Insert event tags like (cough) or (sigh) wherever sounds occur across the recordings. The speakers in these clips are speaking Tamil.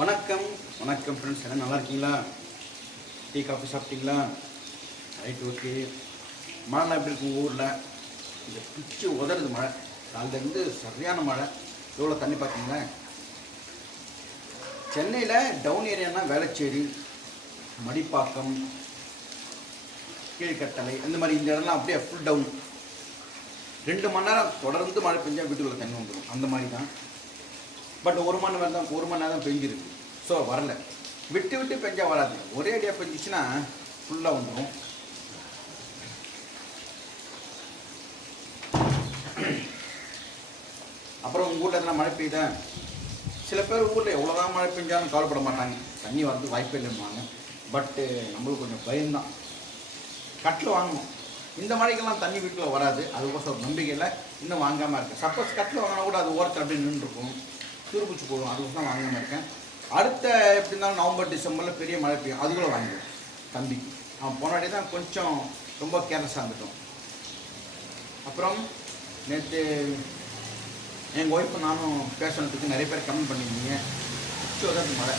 வணக்கம். வணக்கம் ஃப்ரெண்ட்ஸ் எல்லாம் நல்லா இருக்கீங்களா? டீ காஃபி சாப்பிட்டீங்களா? Right okay. மழை எப்படி இருக்கும் ஊரில்? இந்த பிச்சு உதறது மழை. காலையிலேருந்து சரியான மழை. எவ்வளோ தண்ணி பார்த்தீங்களேன் சென்னையில் டவுன் ஏரியானா வேளச்சேரி மடிப்பாக்கம் கீழ்கட்டளை இந்த மாதிரி இந்த இடம்லாம் அப்படியே ஃபுல் டவுன் ரெண்டு மணி நேரம் தொடர்ந்து மழை பெஞ்சால் வீட்டுக்குள்ளே தண்ணி வந்துடும் அந்த மாதிரி தான். பட் ஒரு மணி நேரம் தான் ஒரு மணி நேரம் தான் பெஞ்சிருக்கு. ஸோ வரல. விட்டு விட்டு பெஞ்சால் வராது. ஒரே அடியாக பெஞ்சிச்சுன்னா ஃபுல்லாக வந்துடும் அப்புறம் உங்கள் ஊரில் எதனா மழை பெய்யுதா? சில பேர் ஊரில் எவ்வளோதான் மழை பெஞ்சாலும் கவலைப்பட மாட்டாங்க. தண்ணி வரது வாய்ப்பே இல்லைம்பாங்க. பட்டு நம்மளுக்கு கொஞ்சம் பயம்தான். கட்டில் வாங்கணும். இந்த மழைக்கெல்லாம் தண்ணி வீட்டில் வராது. அதுக்கோசம் ஒரு நம்பிக்கையில் இன்னும் வாங்காமல் இருக்கேன். சப்போஸ் கட்டில் வாங்கினா கூட அது ஓரத்தில் அப்படியே நின்றுருக்கும். துருப்பிச்சு போடும். அதுக்கோசம் வாங்காமல் இருக்கேன். அடுத்த எப்படி இருந்தாலும் நவம்பர் டிசம்பரில் பெரிய மழை பெய்யும். அதுக்குள்ளே வாங்கிடுவோம் தம்பிக்கு அவன் போனாடி தான் கொஞ்சம் ரொம்ப கேர்லெஸ்ஸாக இருந்துட்டோம். அப்புறம் நேற்று எங்கள் ஒய்ஃப் நானும் பேசுனதுக்கு நிறைய பேர் கமெண்ட் பண்ணியிருந்தீங்க. உச்சி உதறது மழை.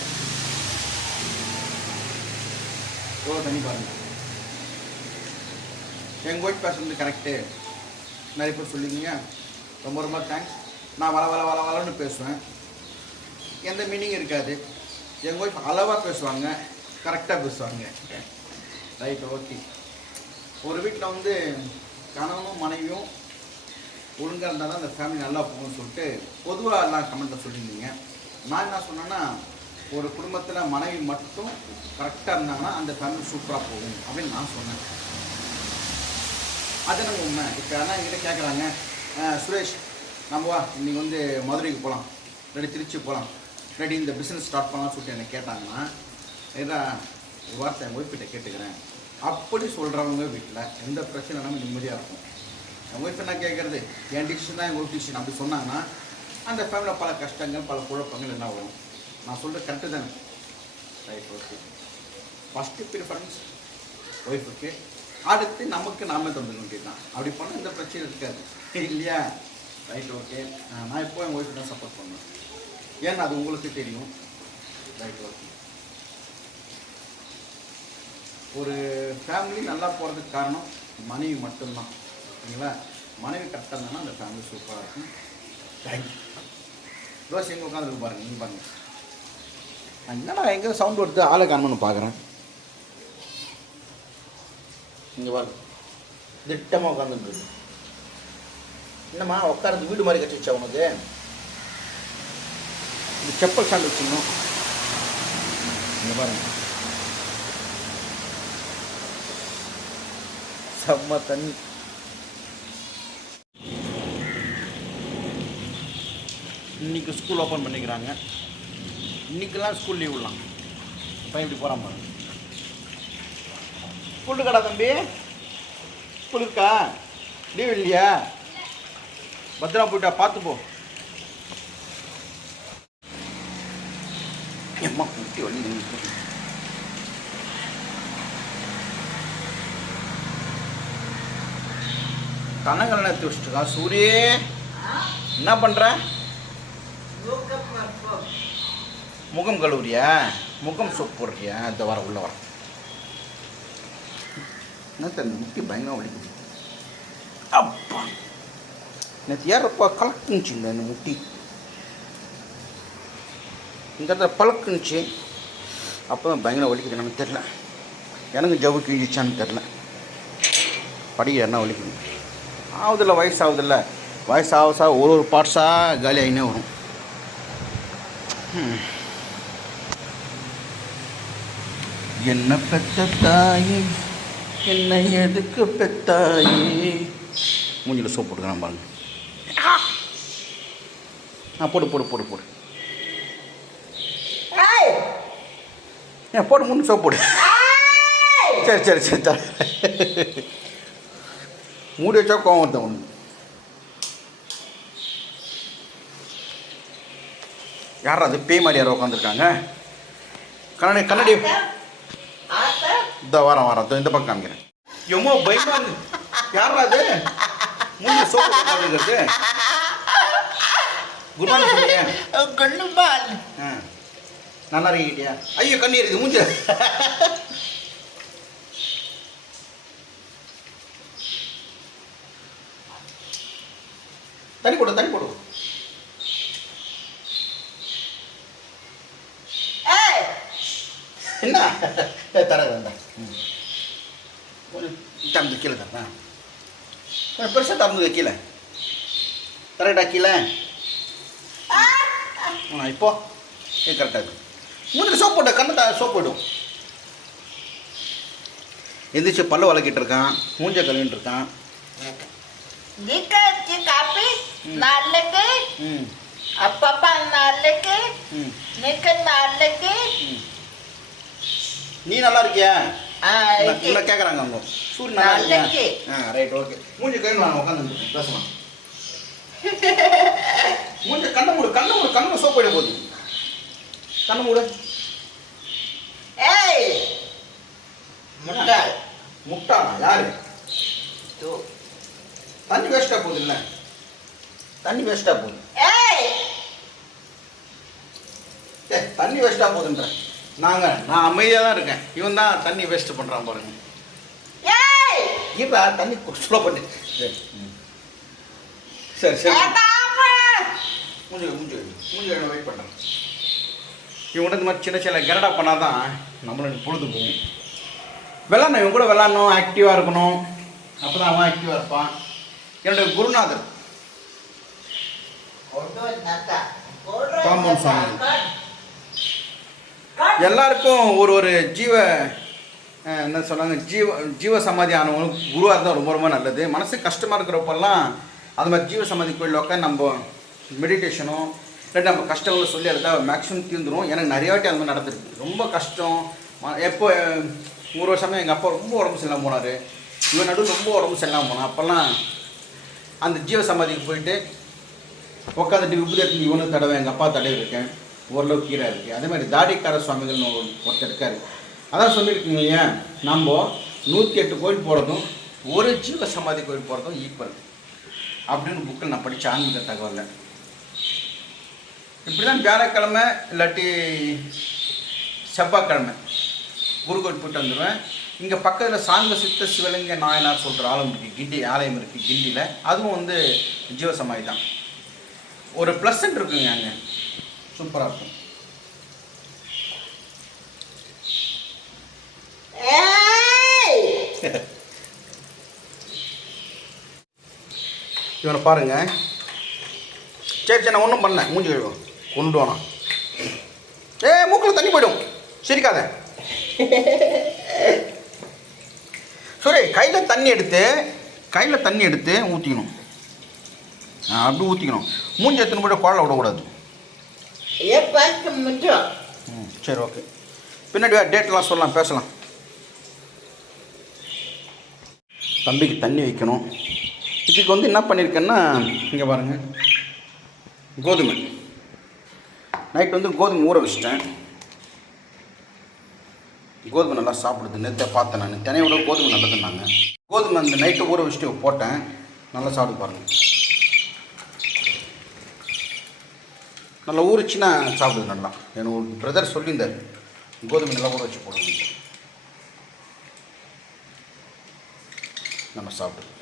எவ்வளோ தண்ணி பாருங்கள் எங்கள் ஒய்ஃப் பேசுறது கரெக்டு நிறைய பேர் சொல்லியிருந்தீங்க. ரொம்ப ரொம்ப தேங்க்ஸ் நான் வள வள வள வளன்னு பேசுவேன். எந்த மீனிங் இருக்காது. எங்கள் ஒய்ஃப் அளவாக பேசுவாங்க கரெக்டாக பேசுவாங்க. ரைட் ஓகே ஒரு வீட்டில் வந்து கணவனும் மனைவியும் ஒழுங்காக இருந்தால் தான் அந்த ஃபேமிலி நல்லா போகும்னு சொல்லிட்டு பொதுவாக எல்லாம் கமெண்ட்டில் சொல்லியிருந்தீங்க. நான் என்ன சொன்னேன்னா ஒரு குடும்பத்தில் மனைவி மட்டும் கரெக்டாக இருந்தாங்கன்னா அந்த ஃபேமிலி சூப்பராக போகும் அப்படின்னு நான் சொன்னேன். அது நம்ம உண்மை. இப்போ அண்ணா எங்கிட்ட கேட்குறாங்க சுரேஷ் நம்ம வா இன்றைக்கி வந்து மதுரைக்கு போகலாம் இல்லாட்டி திருச்சி போகலாம் ரெடி இந்த பிஸ்னஸ் ஸ்டார்ட் பண்ணலாம்னு சொல்லிட்டு என்னை கேட்டாங்கன்னா ஏதா ஒரு வார்த்தை என் ஒய்ஃபிட்ட கேட்டுக்கிறேன். அப்படி சொல்கிறவங்க வீட்டில் எந்த பிரச்சனைனாலும் நிம்மதியாக இருக்கும். என் ஒய்ஃப் என்ன கேட்குறது என் டிசிஷன் தான் எங்கள் ஒய்ஃப் டிசிஷன் அப்படி சொன்னாங்கன்னா அந்த ஃபேமிலியில் பல கஷ்டங்கள் பல குழப்பங்கள் என்ன வரும்? நான் சொல்கிறது கரெக்டு தானே? ரைட் ஓகே ஃபஸ்ட்டு ப்ரிஃபரன்ஸ் ஒய்ஃபுக்கு அடுத்து நமக்கு நாமே தந்துக்க வேண்டியதுதான் அப்படி பண்ணால் எந்த பிரச்சனையும் இருக்காது. இல்லையா? ரைட் ஓகே நான் இப்போ என் ஒய்ஃபு தான் சப்போர்ட் பண்ணுவேன். ஏன்னா அது உங்களுக்கு தெரியும். ரைட் ஓகே ஒரு ஃபேமிலி நல்லா போகிறதுக்கு காரணம் மனைவி மட்டும்தான். சரிங்களா? மனைவி கரெக்டாக இருந்தாங்கன்னா அந்த ஃபேமிலி சூப்பராக இருக்கும். தேங்க்யூ ரோஸ் எங்கே உட்காந்துருக்கு பாருங்கள் நீங்கள் பாருங்கள் நான் என்னடா எங்கே சவுண்ட் வருது ஆளை காணணும்னு பார்க்குறேன் இங்கே பாருங்க. திட்டமாக உட்காந்துருக்கு என்னம்மா உட்காரது வீடு மாதிரி கட்டி வச்சா உனக்கு? இந்த செப்பல் ஸ்டாண்ட் வச்சுக்கணும். இங்கே பாருங்க. செம்ம தண்ணி. இன்னைக்கு ஸ்கூல் ஓப்பன் பண்ணிக்கிறாங்க. இன்னைக்கெல்லாம் ஸ்கூல் லீவ் விடலாம் பையன் இப்படி போகிறான் பாருங்க ஸ்கூல் இருக்காடா தம்பி. இருக்கா? லீவ் இல்லையா? பத்திரமா போயிட்டா பார்த்து போ. சும்மா குட்டி வண்டி நின்று கனகலனை எடுத்து சூரியே என்ன பண்ணுற முகம் கழுவுறியா? முகம் சோப் போடுறியா? இந்த வர உள்ள வர. என்ன தன் முட்டி பயங்கரம் வலிக்குது? அப்பா. நேற்று யாரப்பா கலக்குனுச்சு இந்த இந்த முட்டி? இந்த இடத்துல பழக்குனுச்சு. அப்போ தான் பயங்கர வலிக்குது. எனக்கு தெரில எனக்கு ஜவு கிழிச்சான்னு தெரில படிக்க என்ன வலிக்குது? ஆகுதில்ல வயசு ஆகுதில்ல வயசு ஆக ஒரு ஒரு பார்ட்ஸாக காலி ஆகினே வரும். என்ன பெத்த தாயே? என்ன எதுக்கு பெத்தாயே மூஞ்சில் சோப்பு போட்டுக்கிறான் பாருங்க. ஆ. போடு போடு போடு போடு. ஏன் போடு மூணு சோப்பு போடு. சரி சரி சரி சரி மூடி வச்சா கோவம் வருது ஒன்று யாரா அது பேய் மாதிரி யாரோ உட்காந்துருக்காங்க கண்ணாடி கண்ணாடி. இந்த வாரம் வாரம் இந்த பக்கம் காமிக்கிறேன். எம்மோ பயமா யாரா அது? மூணு சோப்பு குட் மார்னிங். ஆ நல்லா இருக்கிட்டியா ஐயோ கண்ணீர் இருக்கு மூஞ்ச. தண்ணி போடு தண்ணி போடு. என்ன? தர வேண்டாம் கொஞ்சம் திறந்து கீழே தரேன் பெருசாக திறந்து கீழே. தரடா கீழே. ஆ! இப்போ. இது கரெக்டாக இருக்கு. மூஞ்சில் சோப் போட்ட கண்ணை சோப் போய்டும். எந்திரிச்சு பல்ல வளக்கிட்டு இருக்கான் மூஞ்ச கழுவிட்டு இருக்கான். காப்பி நாளைக்கு அப்பப்பா நாளைக்கு நிக்க நாளைக்கு. நீ நல்லா இருக்கியா? உள்ள கேட்குறாங்க அவங்க. சூரியன் நல்லா. இருக்கியா ஆ ரைட் ஓகே மூஞ்சி கழுவி நான் உட்காந்து பேசலாம் (laughs) மூஞ்ச கண்ணை மூடு கண்ணை மூடு கண்ணு சோப் போயிட போகுது. கண்ணை மூடு. ஏய்! முட்டாள் முட்டாளா யாரு தூ. தண்ணி வேஸ்ட்டாக போகுது இல்லை தண்ணி வேஸ்ட்டாக போகுது. ஏய்! ஏ தண்ணி வேஸ்ட்டாக போகுதுன்ற. நாங்கள் நான் அமைதியாக தான் இருக்கேன். இவன் தான் தண்ணி வேஸ்ட் பண்ணுறான் பாருங்க. இருடா தண்ணி ஸ்லோ பண்ணி. சரி. சரி. மூஞ்சி மூஞ்சி மூஞ்சி வெயிட் பண்ணுறேன் இவங்க இந்த மாதிரி சின்ன சின்ன கெரடா பண்ணால் தான் நம்மளுக்கு பொழுது போகும் விளாட்ணும் இவன் கூட விளாட்ணும் ஆக்டிவாக இருக்கணும். அப்போ தான் அவன் ஆக்டிவாக இருப்பான். என்னுடைய குருநாதர். காம்பவுண்ட் சாமி. எல்லாருக்கும் ஒரு ஒரு ஜீவ என்ன சொன்னாங்க ஜீவ ஜீவ சமாதி ஆனவங்களுக்கு குருவாக இருந்தால் ரொம்ப ரொம்ப நல்லது. மனசு கஷ்டமாக இருக்கிறப்பெல்லாம் அது மாதிரி ஜீவ சமாதி கோயிலில் உட்காந்து நம்ம மெடிடேஷனும் இல்லாட்டி நம்ம கஷ்டங்களை சொல்லி எடுத்தால் மேக்ஸிமம் தீர்ந்துடும் எனக்கு நிறைய வாட்டி அந்த மாதிரி நடந்திருக்கு. ரொம்ப கஷ்டம். எப்போ ஒரு வருஷமே எங்கள் அப்பா ரொம்ப உடம்பு சரியில்லாமல் போனார். இவன் நடுவில் ரொம்ப உடம்பு சரியில்லாமல் போனான் அப்போல்லாம் அந்த ஜீவ சமாதிக்கு போயிட்டு உட்காந்துட்டு விபத்து எடுத்து இவனும் தடவை எங்கள் அப்பா தடவை இருக்கேன் ஓரளவு கீரை இருக்குது அதே மாதிரி தாடிக்கார சுவாமிகள்னு ஒரு- ஒருத்தர் இருக்கார். அதான் சொல்லியிருக்கீங்க ஏன்? நம்ம நூற்றி எட்டு கோயில் போகிறதும் ஒரு ஜீவ சமாதி கோயில் போகிறதும் ஈக்குவல் அப்படின்னு புக்கில் நான் படித்த ஆன்மீக தகவலில். இப்படி தான் வியாழக்கிழமை இல்லாட்டி செவ்வாய்க்கிழமை. குரு கோயில் போயிட்டு வந்துடுவேன். இங்கே பக்கத்தில் சாங்க சித்த சிவலிங்க நாயனார் சொல்கிற ஆலயம் இருக்குது கிண்டி ஆலயம் இருக்குது கிண்டியில். அதுவும் வந்து ஜீவசமாதி தான். ஒரு ப்ளசன்ட் இருக்குங்க அங்கே. சூப்பராக இருக்கும். இவனை பாருங்க. சரி சரி நான் ஒன்றும் பண்ணல. மூஞ்சி கழுவும் கொண்டு வானா ஏ மூக்கில் தண்ணி போயிடும். சிரிக்காத. சரி கையில் தண்ணி எடுத்து கையில் தண்ணி எடுத்து ஊற்றிக்கணும் அப்படி ஊற்றிக்கணும் மூஞ்சி எத்தனை போய்ட்டு குழல விடக்கூடாது. ம் சரி ஓகே. பின்னாடி வா டேட்லாம் சொல்லலாம் பேசலாம். தம்பிக்கு தண்ணி வைக்கணும். இதுக்கு வந்து என்ன பண்ணியிருக்கேன்னா இங்கே பாருங்கள் கோதுமை. நைட் வந்து கோதுமை ஊற வச்சிட்டேன். கோதுமை நல்லா சாப்பிடுது. நேற்று பார்த்தேன் நான். தினையை விட கோதுமை நல்லதுன்னாங்க. கோதுமை அந்த நைட்டு ஊற வச்சுட்டு போட்டேன். நல்லா சாப்பிட்டு பாருங்கள் நல்லா ஊறிச்சுன்னா சாப்பிடுது நல்லா. எனக்கு பிரதர் சொல்லியிருந்தார். கோதுமை நல்லா ஊற வச்சு போடுங்க. நம்ம சாப்பிடுது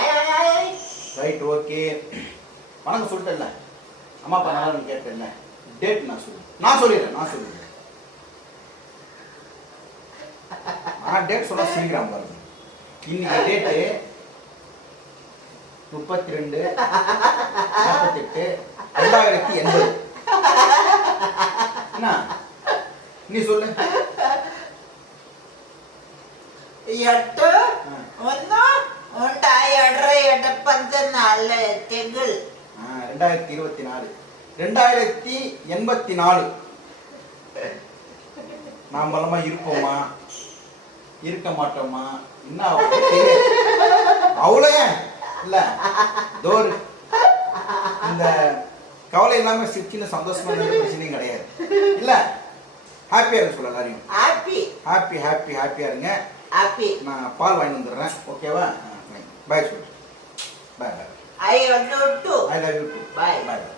ஐ ஐ ஐ ரைட் ஓகே வணக்கம் சொல்லிட்டேன்ல. அம்மா அப்பா நல்லா கேட்டேன்ல. டேட் நான் சொல்லுவேன் நான் சொல்லிடுறேன் நான் சொல்லிடுறேன். ஆனால் டேட் சொன்னால் சிரிக்கிறான் பாருங்க. இன்னைக்கு டேட்டு முப்பத்தி ரெண்டு நாற்பத்தெட்டு ரெண்டாயிரத்தி எண்பது. என்ன? நீ சொல்லு. எட்டு ஒன்று ஒன்று எட்டு பத்து நாலு திங்கள். ரெண்டாயிரத்தி இருபத்தி நாலு. ரெண்டாயிரத்தி எண்பத்தி நாலு. நாம் பலமா இருப்போமா? இருக்க மாட்டோமா? என்ன அவ்வளோ இல்ல. தோர் இந்த கவலை இல்லாம சிரிச்சுன்னு சந்தோஷமா இருந்த பிரச்சனையும் கிடையாது. இல்ல. ஹாப்பியா இருக்க சொல்ல எல்லாரையும். ஹாப்பி ஹாப்பி ஹாப்பி ஹாப்பியா இருங்க. ஹாப்பி நான் பால் வாங்கி வந்துடுறேன். ஓகேவா பாய் சொல்லு பாய் பாய் I love you too. I love you too. Bye. Bye.